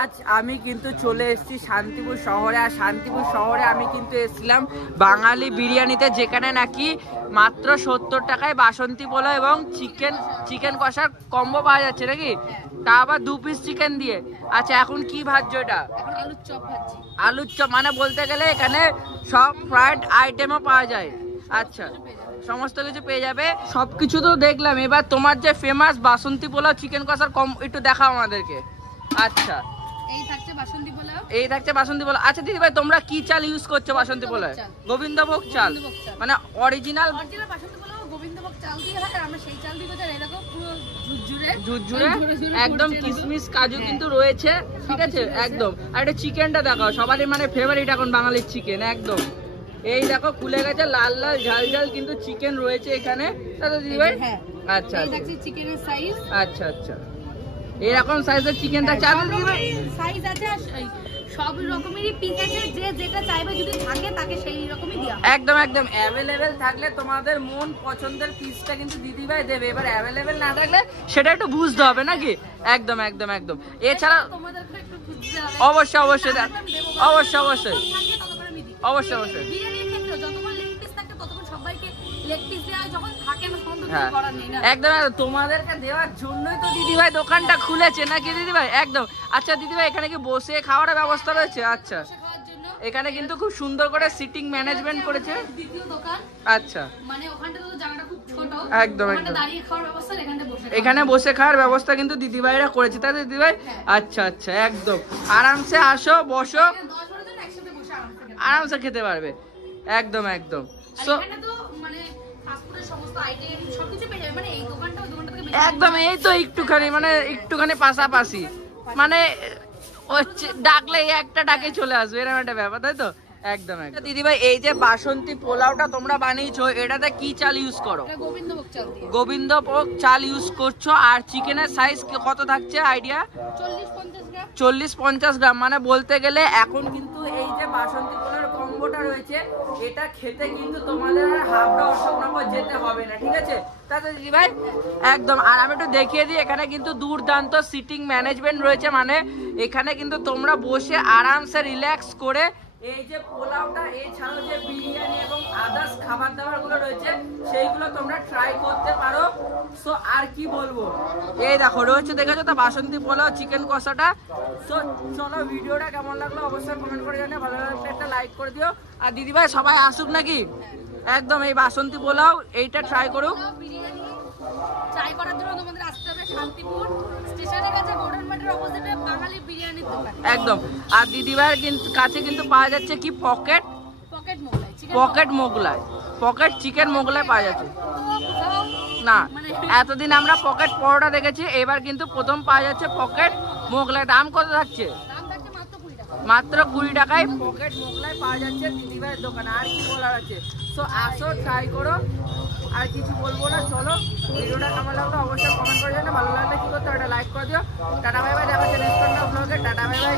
আজ আমি কিন্তু চলে এসেছি শান্তিপুর শহরে। আর শান্তিপুর শহরে আমি কিন্তু এসেছিলাম বাঙালি বিরিয়ানিতে, যেখানে নাকি মাত্র 70 টাকায় বাসন্তী পোলাও এবং চিকেন কষার কম্বো পাওয়া যাচ্ছে নাকি, তা আবার 2 পিস চিকেন দিয়ে। আচ্ছা এখন কি ভাজছো এটা? আলুর চপ ভাজছি। আলুর চপ মানে বলতে গেলে এখানে সব ফ্রাইড আইটেমও পাওয়া যায়। আচ্ছা সমস্ত কিছু পেয়ে যাবে, সবকিছু তো দেখলাম। এবার তোমার যে ফেমাস বাসন্তী পোলাও চিকেন কষার কম একটু দেখাও আমাদেরকে। আচ্ছা এই থাকছে বাসন্তী পোলাও। আচ্ছা দিদি ভাই তোমরা কি চাল ইউজ করছো বাসন্তী পোলাও? গোবিন্দভোগ চাল, মানে অরিজিনাল বাসন্তী পোলাও গোবিন্দভোগ চাল দিয়ে হয়। আর আমরা সেই চাল দিয়ে করি, এরকম পুরো ঝুরঝুরে একদম কিশমিশ কাজু কিন্তু রয়েছে, ঠিক আছে একদম। আর এটা চিকেনটা দেখাও, সবারই মানে ফেভারিট এখন বাঙালির চিকেন একদম। এই দেখো খুলে গেছে, লাল লাল ঝাল ঝাল কিন্তু চিকেন রয়েছে এখানে, তাই তো দিদি ভাই? আচ্ছা এই দেখছি চিকেনের সাইজ। আচ্ছা আচ্ছা এরকম সাইজের চিকেনটা চাল সাইজ আছে, আর সব রকমেরই পিস আছে, যে যেটা চাইবে যদি থাকে তাকে সেই রকমই দেওয়া হবে। একদম একদম অ্যাভেলেবেল থাকলে তোমাদের মন পছন্দের পিসটা কিন্তু দিদি ভাই দেবে। এবার অ্যাভেলেবেল না থাকলে সেটা একটু বুঝতে হবে নাকি। একদম একদম একদম। এছাড়া তোমাদেরকে একটু বুঝতে হবে। অবশ্যই অবশ্যই অবশ্যই অবশ্যই অবশ্যই অবশ্যই বিরিয়ানির ক্ষেত্রে যতক্ষণ লেগ পিস থাকে ততক্ষণ সবাইকে লেগ পিস দেওয়া হয়, যখন থাকে না তখন তো কিছু করার নেই না। একদম তোমাদেরকে দেওয়ার জন্যই তো দিদি ভাই দোকানটা খুলেছে নাকি দিদি ভাই? একদম। আচ্ছা দিদি ভাই এখানে কি বসে খাওয়ার ব্যবস্থা রয়েছে? আচ্ছা এখানে কিন্তু খুব সুন্দর করে সিটিং ম্যানেজমেন্ট করেছে। দ্বিতীয় দোকান। আচ্ছা মানে ওখানটা তো জায়গাটা খুব ছোট, একদম একদম দাঁড়িয়ে খাওয়ার ব্যবস্থা, এখানে বসে খাওয়ার ব্যবস্থা কিন্তু দিদি ভাইরা করেছে, তাই দিদি ভাই? আচ্ছা আচ্ছা একদম আরামসে আসো বসো, আরামসে খেতে পারবে একদম একদম। সো একদম এই তো একটুখানি পাশাপাশি, মানে ডাকলে একটা ডাকে চলে আসবে, এরকম একটা ব্যাপার, তাই তো? একদম একদম। দিদি ভাই এই যে বাসন্তী পোলাওটা তোমরা বানিয়েছো, এটাতে কি চাল ইউজ করো? গোবিন্দভোগ চাল ইউজ করছো। আর চিকেনের সাইজ কত থাকছে আইডিয়া? 40-50 গ্রাম। মানে বলতে গেলে এখন কিন্তু এই যে বাসন্তী পোলাওর কম্বোটা রয়েছে, এটা খেতে কিন্তু তোমাদের আর হাবড়া অশোকনগর যেতে হবে না, ঠিক আছে? তাতে দিদি ভাই একদম। আর আমি একটু দেখিয়ে দিই, এখানে কিন্তু দুর্দান্ত সিটিং ম্যানেজমেন্ট রয়েছে, মানে এখানে কিন্তু তোমরা বসে আরামসে রিল্যাক্স করে এই যে পোলাওটা, এছাড়াও যে বিরিয়ানি এবং আদার্স খাবার দাবার গুলো রয়েছে সেইগুলো তোমরা ট্রাই করতে পারো। সো আর কি বলবো, এই দেখো রয়েছে, দেখেছো তো বাসন্তী পোলাও চিকেন কষাটা। সো চলো ভিডিওটা কেমন লাগলো অবশ্যই কমেন্ট করে জানিও, ভালো লাগলে একটা লাইক করে দিও। আর দিদি ভাই সবাই আসুক নাকি, একদম এই বাসন্তী পোলাও এইটা ট্রাই করুক। ট্রাই করার জন্য তোমাদের আসতে হবে শান্তিপুর স্টেশনের কাছে, গোল্ডেন মার্টের অপোজিটে বাঙালি বিরিয়ানির দোকান একদম। আর দিদি ভাইয়ের কাছে কিন্তু পাওয়া যাচ্ছে কি pocket Mughlai, pocket chicken Mughlai পাওয়া যাচ্ছে না। এতদিন আমরা পকেট পরোটা দেখেছি, এবার কিন্তু প্রথম পাওয়া যাচ্ছে পকেট মোগলাই। দাম কত থাকছে? মাত্র 20 টাকায় পকেট মোগলাই পাওয়া যাচ্ছে দিদি ভাইয়ের দোকানে। আর কি বলার আছে? সো আসো ট্রাই করো, আর কিছু বলবো না। চলো ভিডিওটা কেমন লাগলো অবশ্যই কমেন্ট করে জানাও, ভালো লাগলে কি করতে হবে একটা লাইক করে দিও। টাটা বাই বাই, দেখা হচ্ছে নেক্সট ব্লগে। Tata bye bye.